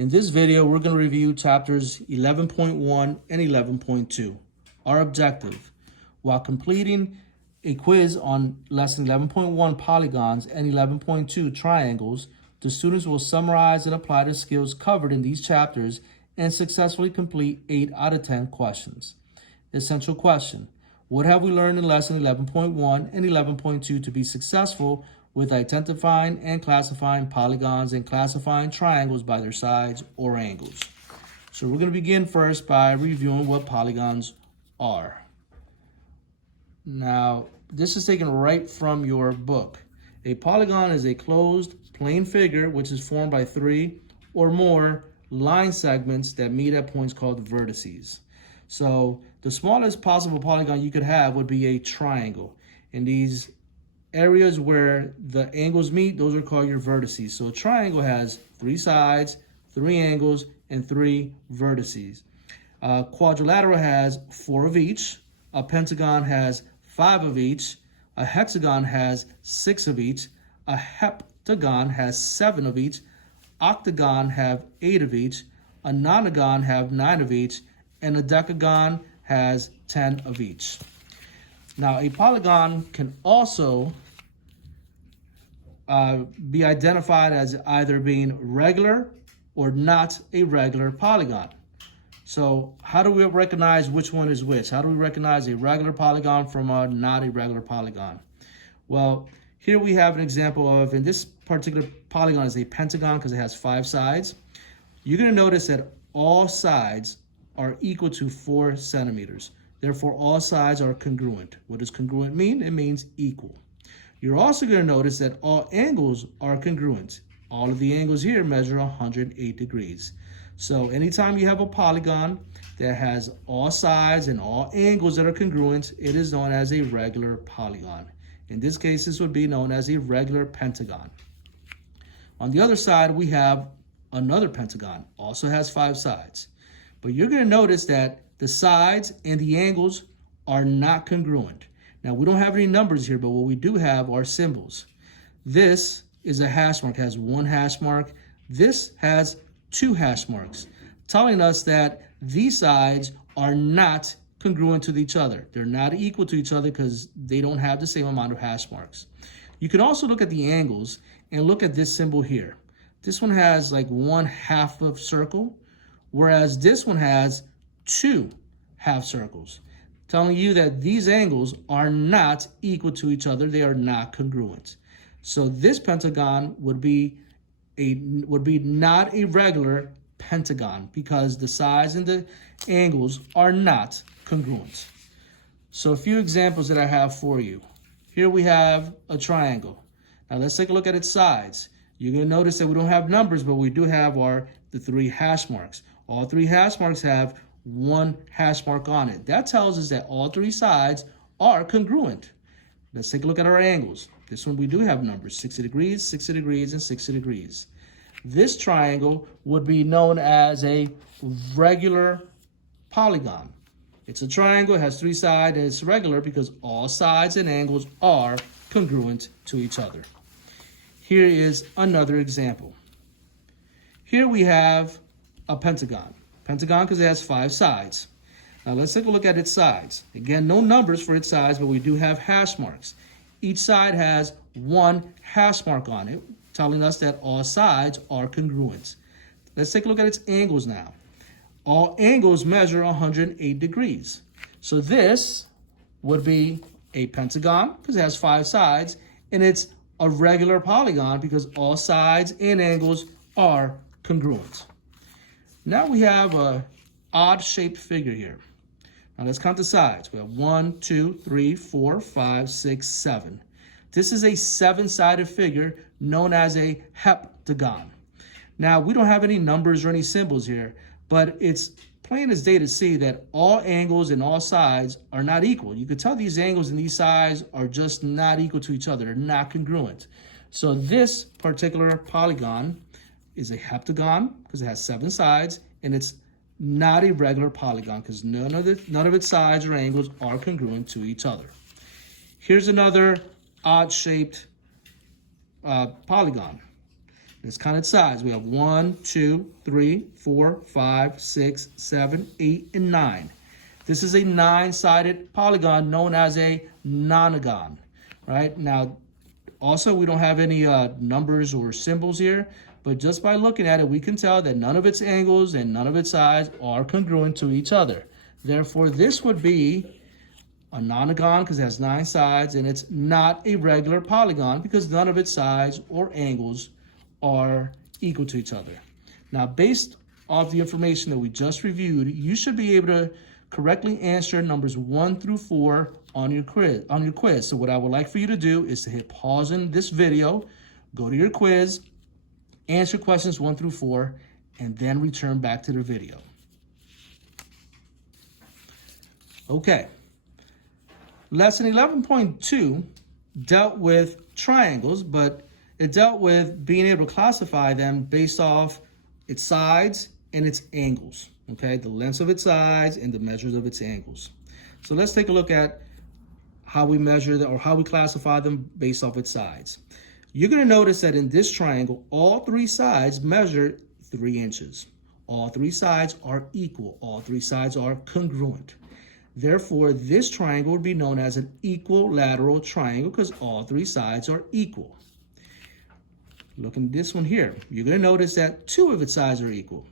In this video, we're going to review chapters 11.1 and 11.2. Our objective, while completing a quiz on lesson 11.1 polygons and 11.2 triangles, the students will summarize and apply the skills covered in these chapters and successfully complete 8 out of 10 questions. Essential question: what have we learned in lesson 11.1 and 11.2 to be successful with identifying and classifying polygons and classifying triangles by their sides or angles? So we're going to begin first by reviewing what polygons are. Now, this is taken right from your book. A polygon is a closed plane figure which is formed by 3 or more line segments that meet at points called vertices. So the smallest possible polygon you could have would be a triangle. And these areas where the angles meet, those are called your vertices. So a triangle has 3 sides, 3 angles, and 3 vertices. A quadrilateral has 4 of each. A pentagon has 5 of each. A hexagon has 6 of each. A heptagon has 7 of each. Octagon have 8 of each. A nonagon have 9 of each. And a decagon has 10 of each. Now, a polygon can also be identified as either being regular or not a regular polygon. So how do we recognize which one is which? How do we recognize a regular polygon from a not a regular polygon? Well, here we have an example of, in this particular polygon is a pentagon because it has 5 sides. You're going to notice that all sides are equal to 4 centimeters. Therefore, all sides are congruent. What does congruent mean? It means equal. You're also going to notice that all angles are congruent. All of the angles here measure 108 degrees. So anytime you have a polygon that has all sides and all angles that are congruent, it is known as a regular polygon. In this case, this would be known as a regular pentagon. On the other side, we have another pentagon, also has 5 sides. But you're going to notice that the sides and the angles are not congruent. Now, we don't have any numbers here, but what we do have are symbols. This is a hash mark, has 1 hash mark. This has 2 hash marks, telling us that these sides are not congruent to each other. They're not equal to each other because they don't have the same amount of hash marks. You can also look at the angles and look at this symbol here. This one has like 1/2 of circle, whereas this one has 2 half circles, telling you that these angles are not equal to each other. They are not congruent. So this pentagon would be not a regular pentagon because the sides and the angles are not congruent. So a few examples that I have for you. Here we have a triangle. Now let's take a look at its sides. You're going to notice that we don't have numbers, but we do have the 3 hash marks. All 3 hash marks have 1 hash mark on it. That tells us that all 3 sides are congruent. Let's take a look at our angles. This one we do have numbers, 60 degrees, 60 degrees, and 60 degrees. This triangle would be known as a regular polygon. It's a triangle, it has 3 sides, and it's regular because all sides and angles are congruent to each other. Here is another example. Here we have a pentagon. Pentagon because it has 5 sides. Now let's take a look at its sides. Again, no numbers for its sides, but we do have hash marks. Each side has 1 hash mark on it, telling us that all sides are congruent. Let's take a look at its angles now. All angles measure 108 degrees. So this would be a pentagon because it has 5 sides, and it's a regular polygon because all sides and angles are congruent. Now we have an odd-shaped figure here. Now let's count the sides. We have 1, 2, 3, 4, 5, 6, 7. This is a 7-sided figure known as a heptagon. Now, we don't have any numbers or any symbols here, but it's plain as day to see that all angles and all sides are not equal. You could tell these angles and these sides are just not equal to each other. They're not congruent. So this particular polygon is a heptagon because it has 7 sides, and it's not a regular polygon because none of its sides or angles are congruent to each other. Here's another odd-shaped polygon. Let's count its sides. We have 1, 2, 3, 4, 5, 6, 7, 8, and 9. This is a 9-sided polygon known as a nonagon, right? Now, also, we don't have any numbers or symbols here, but just by looking at it, we can tell that none of its angles and none of its sides are congruent to each other. Therefore, this would be a nonagon because it has 9 sides, and it's not a regular polygon because none of its sides or angles are equal to each other. Now, based off the information that we just reviewed, you should be able to correctly answer numbers 1 through 4 on your quiz. So what I would like for you to do is to hit pause in this video, go to your quiz, answer questions 1 through 4, and then return back to the video. Okay. Lesson 11.2 dealt with triangles, but it dealt with being able to classify them based off its sides and its angles, okay? The lengths of its sides and the measures of its angles. So let's take a look at how we measure or how we classify them based off its sides. You're going to notice that in this triangle, all 3 sides measure 3 inches. All 3 sides are equal. All 3 sides are congruent. Therefore, this triangle would be known as an equilateral triangle because all 3 sides are equal. Look at this one here. You're going to notice that 2 of its sides are equal.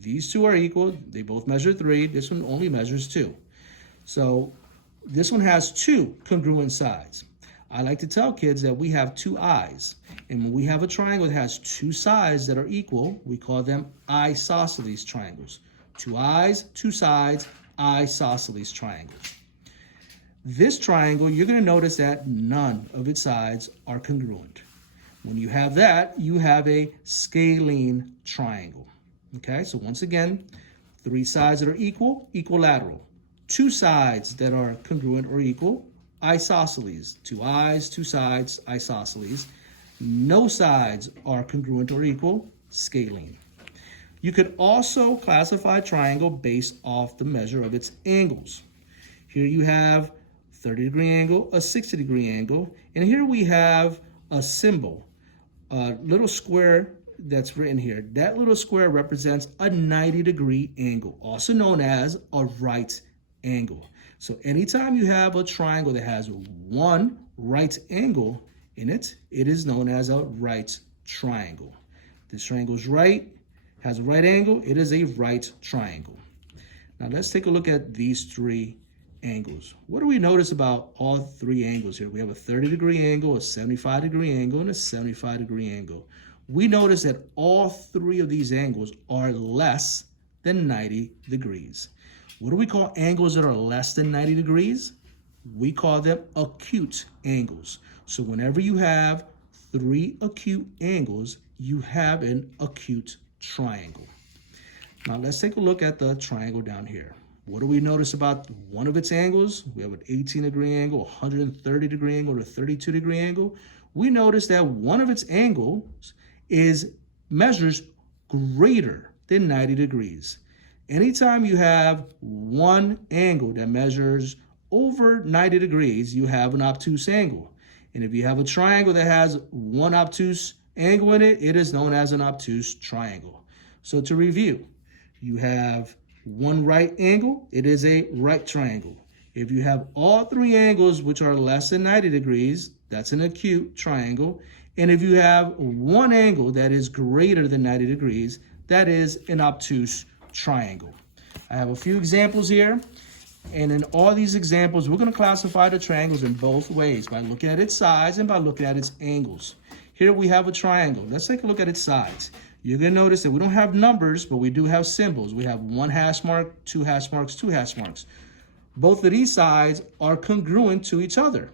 These 2 are equal. They both measure 3. This one only measures 2. So this one has 2 congruent sides. I like to tell kids that we have 2 eyes. And when we have a triangle that has 2 sides that are equal, we call them isosceles triangles. 2 eyes, 2 sides, isosceles triangles. This triangle, you're going to notice that none of its sides are congruent. When you have that, you have a scalene triangle. Okay, so once again, 3 sides that are equal, equilateral. 2 sides that are congruent or equal, isosceles. 2 eyes, 2 sides, isosceles. No sides are congruent or equal, scalene. You could also classify a triangle based off the measure of its angles. Here you have 30-degree angle, a 60-degree angle, and here we have a symbol, a little square that's written here. That little square represents a 90-degree angle, also known as a right angle. So anytime you have a triangle that has 1 right angle in it, it is known as a right triangle. This triangle is right, has a right angle, it is a right triangle. Now let's take a look at these 3 angles. What do we notice about all 3 angles here? We have a 30-degree angle, a 75-degree angle, and a 75-degree angle. We notice that all 3 of these angles are less than 90 degrees. What do we call angles that are less than 90 degrees? We call them acute angles. So whenever you have 3 acute angles, you have an acute triangle. Now let's take a look at the triangle down here. What do we notice about one of its angles? We have an 18-degree angle, 130-degree angle, or a 32-degree angle. We notice that one of its angles measures greater than 90 degrees. Anytime you have one angle that measures over 90 degrees, you have an obtuse angle. And if you have a triangle that has one obtuse angle in it, it is known as an obtuse triangle. So to review, you have one right angle, it is a right triangle. If you have all 3 angles which are less than 90 degrees, that's an acute triangle. And if you have one angle that is greater than 90 degrees, that is an obtuse triangle. I have a few examples here. And in all these examples, we're going to classify the triangles in both ways, by looking at its sides and by looking at its angles. Here we have a triangle. Let's take a look at its sides. You're going to notice that we don't have numbers, but we do have symbols. We have 1 hash mark, 2 hash marks, 2 hash marks. Both of these sides are congruent to each other,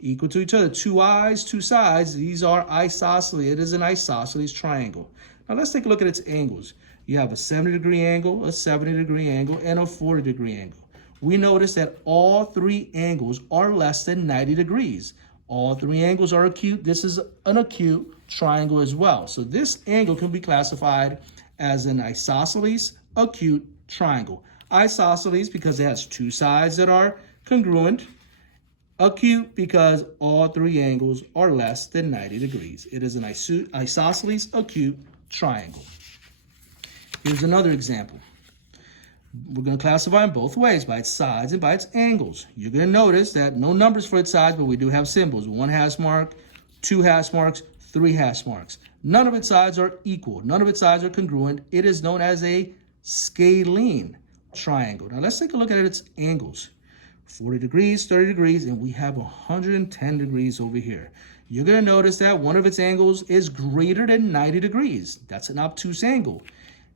equal to each other. 2 eyes, 2 sides. These are isosceles. It is an isosceles triangle. Now let's take a look at its angles. You have a 70-degree angle, a 70-degree angle, and a 40-degree angle. We notice that all 3 angles are less than 90 degrees. All 3 angles are acute. This is an acute triangle as well. So this angle can be classified as an isosceles acute triangle. Isosceles because it has 2 sides that are congruent. Acute because all three angles are less than 90 degrees. It is an isosceles acute triangle. Here's another example. We're going to classify them both ways, by its sides and by its angles. You're going to notice that no numbers for its sides, but we do have symbols. 1 hash mark, 2 hash marks, 3 hash marks. None of its sides are equal. None of its sides are congruent. It is known as a scalene triangle. Now let's take a look at its angles. 40 degrees, 30 degrees, and we have 110 degrees over here. You're going to notice that one of its angles is greater than 90 degrees. That's an obtuse angle.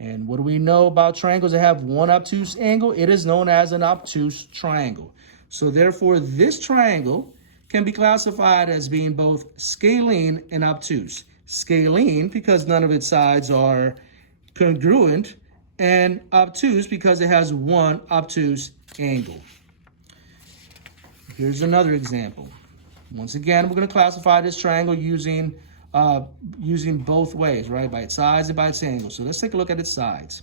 And what do we know about triangles that have one obtuse angle? It is known as an obtuse triangle. So therefore, this triangle can be classified as being both scalene and obtuse. Scalene because none of its sides are congruent, and obtuse because it has one obtuse angle. Here's another example. Once again, we're going to classify this triangle using both ways, right? By its sides and by its angles. So let's take a look at its sides.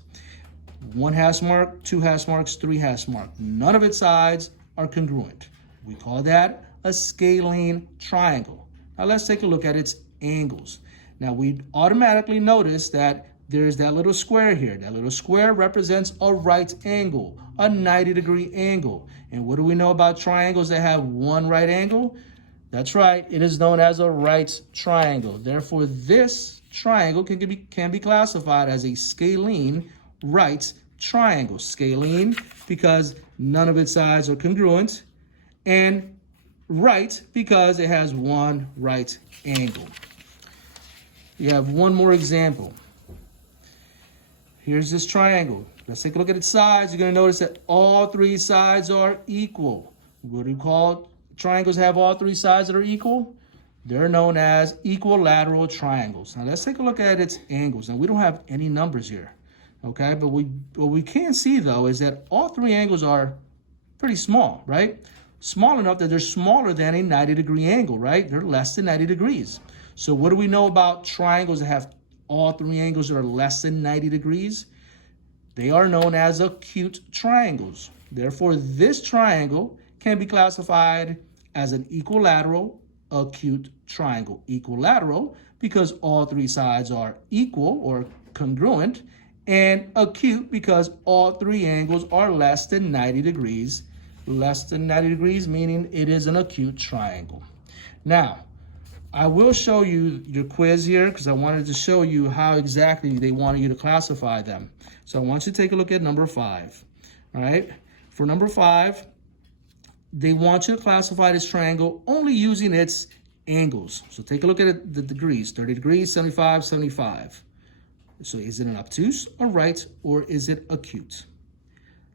1 hash mark, 2 hash marks, 3 hash marks. None of its sides are congruent. We call that a scalene triangle. Now let's take a look at its angles. Now we automatically notice that there's that little square here. That little square represents a right angle, a 90-degree angle. And what do we know about triangles that have one right angle? That's right, it is known as a right triangle. Therefore, this triangle can be classified as a scalene right triangle. Scalene because none of its sides are congruent, and right because it has one right angle. We have one more example. Here's this triangle. Let's take a look at its sides. You're going to notice that all three sides are equal. What do you call triangles have all three sides that are equal? They're known as equilateral triangles. Now let's take a look at its angles. And we don't have any numbers here, okay? But what we can see though is that all three angles are pretty small, right? Small enough that they're smaller than a 90-degree angle, right? They're less than 90 degrees. So what do we know about triangles that have all three angles that are less than 90 degrees? They are known as acute triangles. Therefore, this triangle can be classified as an equilateral acute triangle. Equilateral because all three sides are equal or congruent, and acute because all three angles are less than 90 degrees. Less than 90 degrees meaning it is an acute triangle. Now, I will show you your quiz here because I wanted to show you how exactly they wanted you to classify them. So I want you to take a look at number 5. All right. For number 5, they want you to classify this triangle only using its angles. So take a look at the degrees, 30 degrees, 75, 75. So is it an obtuse, a right, or is it acute?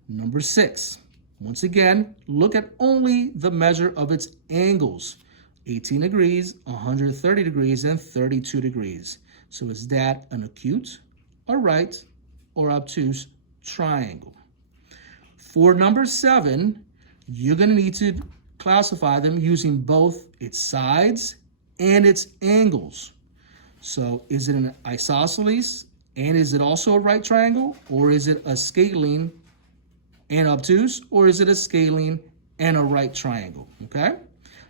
Number 6, once again, look at only the measure of its angles. 18 degrees, 130 degrees, and 32 degrees. So is that an acute, a right, or obtuse triangle? For number 7, you're going to need to classify them using both its sides and its angles. So is it an isosceles, and is it also a right triangle, or is it a scalene and obtuse, or is it a scalene and a right triangle? Okay?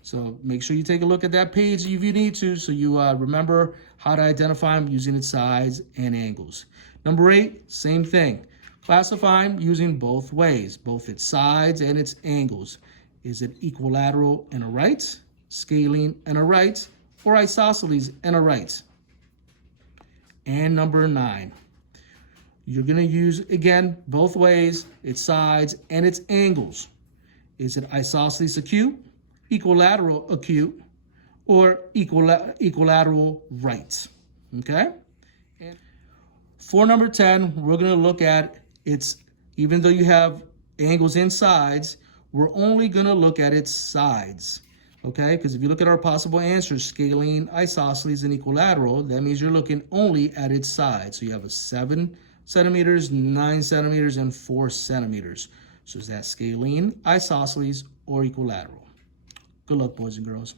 So make sure you take a look at that page if you need to, so you remember how to identify them using its sides and angles. Number 8, same thing. Classify them using both ways, both its sides and its angles. Is it equilateral and a right, scalene and a right, or isosceles and a right? And number 9, you're going to use, again, both ways, its sides and its angles. Is it isosceles acute, equilateral acute, or equilateral right? Okay? And for number 10, we're going to look at its, even though you have angles and sides, we're only going to look at its sides. Okay? Because if you look at our possible answers, scalene, isosceles, and equilateral, that means you're looking only at its sides. So you have a 7 centimeters, 9 centimeters, and 4 centimeters. So is that scalene, isosceles, or equilateral? Good luck, boys and girls.